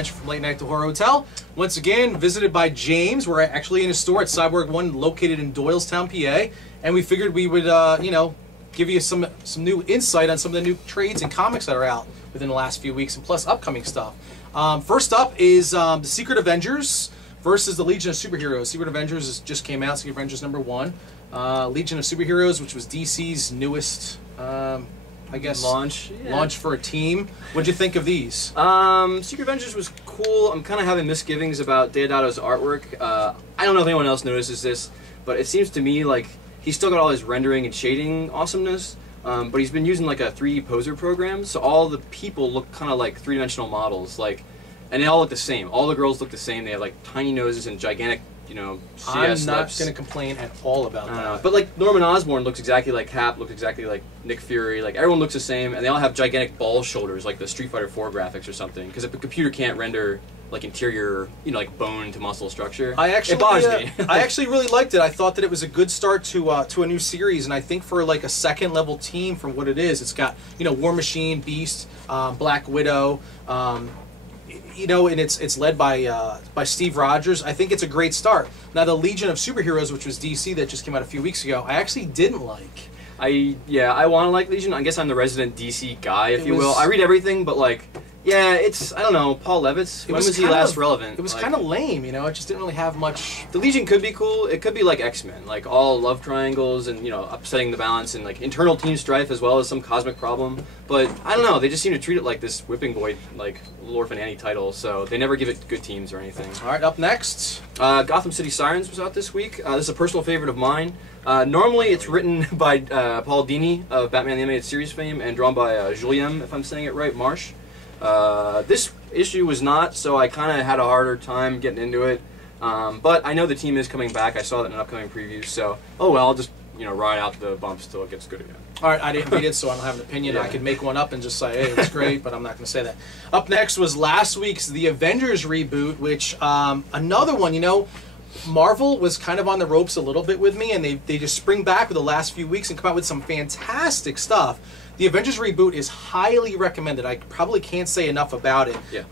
From Late Night to Horror Hotel. Once again, visited by James. We're actually in a store at Cyborg One, located in Doylestown, PA, and we figured we would, you know, give you some new insight on some of the new trades and comics that are out within the last few weeks, and plus upcoming stuff. First up is the Secret Avengers versus the Legion of Superheroes. Secret Avengers just came out. Secret Avengers #1. Legion of Superheroes, which was DC's newest, I guess, launch for a team. What'd you think of these? Secret Avengers was cool. I'm kind of having misgivings about Deodato's artwork. I don't know if anyone else notices this, but it seems to me like he's still got all his rendering and shading awesomeness, but he's been using like a 3D poser program, so all the people look kind of like three-dimensional models, like, and they all look the same. All the girls look the same. They have like tiny noses and gigantic, you know, CS I'm not lips. going to complain at all about that. But like Norman Osborn looks exactly like Cap, looks exactly like Nick Fury. Like everyone looks the same, and they all have gigantic ball shoulders, like the Street Fighter 4 graphics or something. Because if a computer can't render like interior, you know, like bone to muscle structure, it bothers me. I actually really liked it. I thought that it was a good start to a new series, and I think for like a second level team, from what it is, it's got, you know, War Machine, Beast, Black Widow. You know, and it's led by Steve Rogers. I think it's a great start. Now, the Legion of Superheroes, which was DC, that just came out a few weeks ago, I actually didn't like. I want to like Legion. I guess I'm the resident DC guy, if you will. I read everything, but like, yeah, it's, I don't know, Paul Levitz. When was he last relevant? It was kind of lame, you know. It just didn't really have much. The Legion could be cool. It could be like X-Men, like all love triangles and, you know, upsetting the balance and like internal team strife as well as some cosmic problem. But I don't know. They just seem to treat it like this whipping boy, like Little Orphan Annie title. So they never give it good teams or anything. All right, up next, Gotham City Sirens was out this week. This is a personal favorite of mine. Normally it's written by Paul Dini of Batman the Animated Series fame and drawn by Julien, if I'm saying it right, Marsh. This issue was not, so I kind of had a harder time getting into it. But I know the team is coming back. I saw that in an upcoming preview, so oh well, I'll just, you know, ride out the bumps till it gets good again. All right, I didn't read it, so I don't have an opinion. I could make one up and just say, hey, it's great, but I'm not going to say that. Up next was last week's The Avengers reboot, which, another one, you know, Marvel was kind of on the ropes a little bit with me, and they just spring back with the last few weeks and come out with some fantastic stuff. The Avengers reboot is highly recommended. I probably can't say enough about it. Yeah.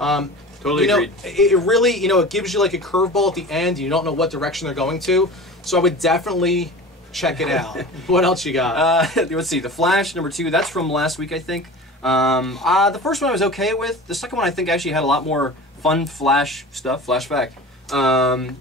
Totally agreed. It really, you know, it gives you like a curveball at the end. You don't know what direction they're going to. So I would definitely check it out. What else you got? Let's see. The Flash #2. That's from last week, I think. The first one I was okay with. The second one I think actually had a lot more fun Flash stuff. Flashback.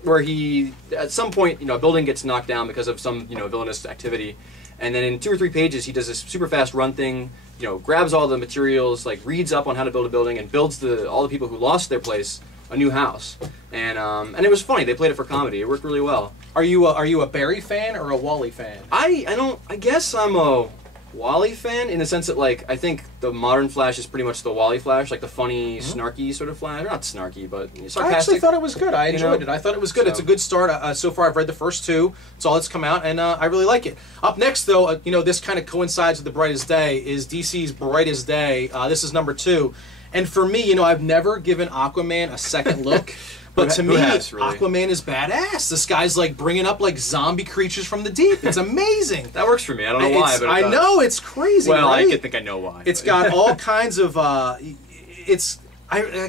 Where he, at some point, you know, a building gets knocked down because of some, you know, villainous activity. And then in 2 or 3 pages, he does this super fast run thing, you know, grabs all the materials, like reads up on how to build a building, and builds all the people who lost their place a new house. And it was funny. They played it for comedy. It worked really well. Are you a Barry fan or a Wally fan? I guess I'm a Wally fan in the sense that, like, I think the modern Flash is pretty much the Wally Flash, like the funny, snarky sort of Flash. Not snarky, but sarcastic. I actually thought it was good. I enjoyed it. I thought it was good. So. It's a good start. So far, I've read the first 2. It's all that's come out, and I really like it. Up next, though, you know, this kind of coincides with the Brightest Day, is DC's Brightest Day. This is #2. And for me, you know, I've never given Aquaman a second look. But to me, really? Aquaman is badass. This guy's like bringing up like zombie creatures from the deep. It's amazing. That works for me. I don't know why, but I know it's crazy. Well, right? I think I know why. It's got all kinds of. I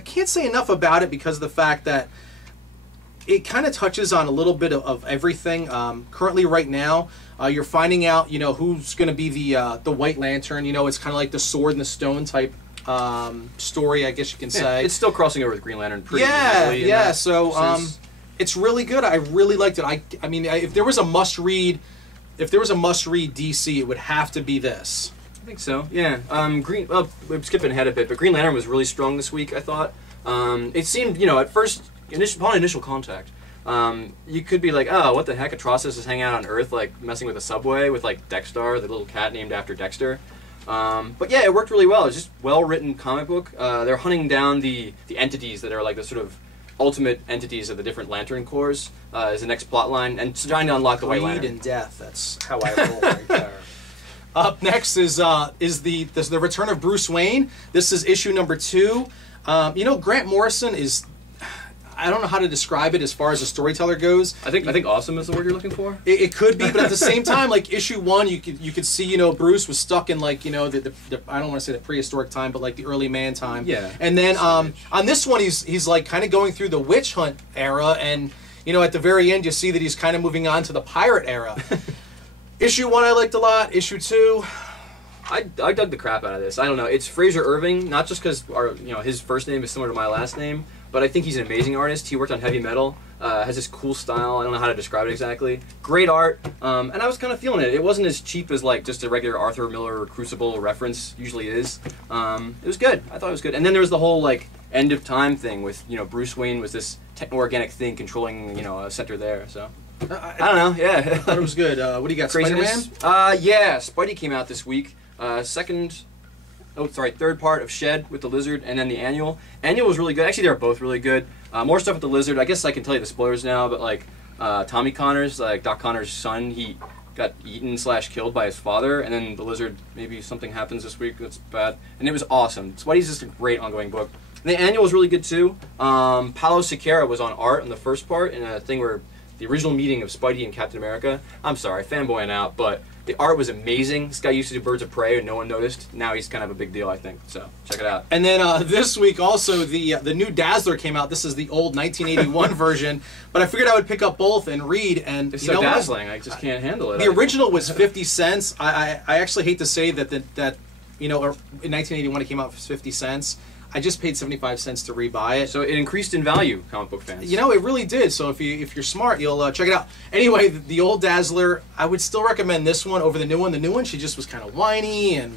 can't say enough about it because of the fact that it kind of touches on a little bit of everything. Currently, right now, you're finding out, you know, who's going to be the White Lantern. You know, it's kind of like the Sword and the Stone type. Story, I guess you can say. It's still crossing over with Green Lantern pretty heavily. Yeah, so it's really good. I really liked it. I mean, if there was a must-read DC, it would have to be this. I think so. Yeah. Well, we're skipping ahead a bit, but Green Lantern was really strong this week, I thought. It seemed, you know, at first, upon initial contact, you could be like, oh, what the heck? Atrocitus is hanging out on Earth, like messing with a subway with like Dexter, the little cat named after Dexter. But yeah, it worked really well. It's just well-written comic book. They're hunting down the entities that are like the sort of ultimate entities of the different Lantern Corps is the next plot line, and trying to unlock the White Lantern. Greed and death. That's how I roll right there. Up next is the return of Bruce Wayne. This is issue number 2. You know, Grant Morrison is, I don't know how to describe it as far as a storyteller goes. I think awesome is the word you're looking for. It could be, but at the same time, like issue 1, you could see, you know, Bruce was stuck in, like, you know, the I don't want to say the prehistoric time, but like the early man time. Yeah. And then on this one, he's like kind of going through the witch hunt era, and you know, at the very end, you see that he's kind of moving on to the pirate era. Issue 1 I liked a lot. Issue 2. I dug the crap out of this. I don't know. It's Fraser Irving, not just because his first name is similar to my last name, but I think he's an amazing artist. He worked on heavy metal. Has this cool style. I don't know how to describe it exactly. Great art, and I was kind of feeling it. It wasn't as cheap as like just a regular Arthur Miller Crucible reference usually is. It was good. I thought it was good. And then there was the whole like end of time thing with, you know, Bruce Wayne was this techno-organic thing controlling, you know, a center there. So. I don't know, yeah. I thought it was good. What do you got, Spider-Man? Yeah, Spidey came out this week. Third part of Shed with the Lizard, and then the Annual. Annual was really good. Actually, they were both really good. More stuff with the Lizard. I guess I can tell you the spoilers now, but like Tommy Connors, like Doc Connors' son, he got eaten/killed by his father, and then the Lizard, maybe something happens this week that's bad. And it was awesome. Spidey's just a great ongoing book. And the Annual was really good too. Paulo Siqueira was on art in the first part, in a thing where the original meeting of Spidey and Captain America. I'm sorry, fanboying out, but the art was amazing. This guy used to do Birds of Prey and no one noticed. Now he's kind of a big deal, I think. So check it out. And then this week also the new Dazzler came out. This is the old 1981 version, but I figured I would pick up both and read. And It's you so know dazzling. what? I just can't handle it. The original was 50 cents. I actually hate to say that you know, in 1981 it came out for 50 cents. I just paid 75 cents to rebuy it. So it increased in value, comic book fans. You know, it really did. So if you're smart, you'll check it out. Anyway, the old Dazzler, I would still recommend this one over the new one. The new one, she just was kind of whiny and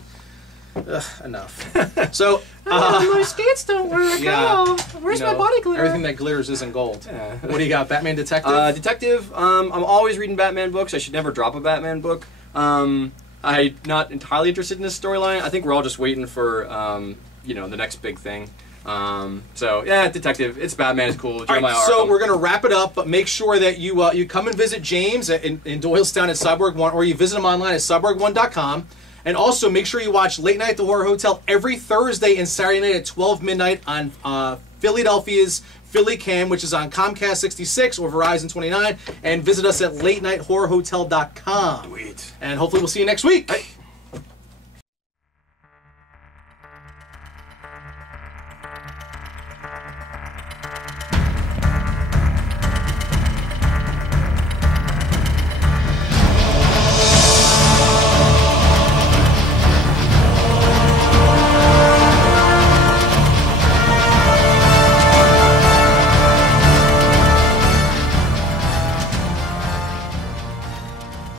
enough. So my skates don't work. Yeah. Oh, where's you my know, body glitter? everything that glitters isn't gold. Yeah. What do you got? Batman Detective? Detective. I'm always reading Batman books. I should never drop a Batman book. I'm not entirely interested in this storyline. I think we're all just waiting for you know, the next big thing. So yeah, Detective. It's Batman. It's cool. All right, Jeremiah so Arkham. we're gonna wrap it up, but make sure that you come and visit James in Doylestown at Cyborg One, or you visit him online at cyborg1.com. And also make sure you watch Late Night at the Horror Hotel every Thursday and Saturday night at 12 midnight on Philadelphia's Philly Cam, which is on Comcast 66 or Verizon 29, and visit us at latenighthorrorhotel.com. Sweet. And hopefully we'll see you next week. Hey.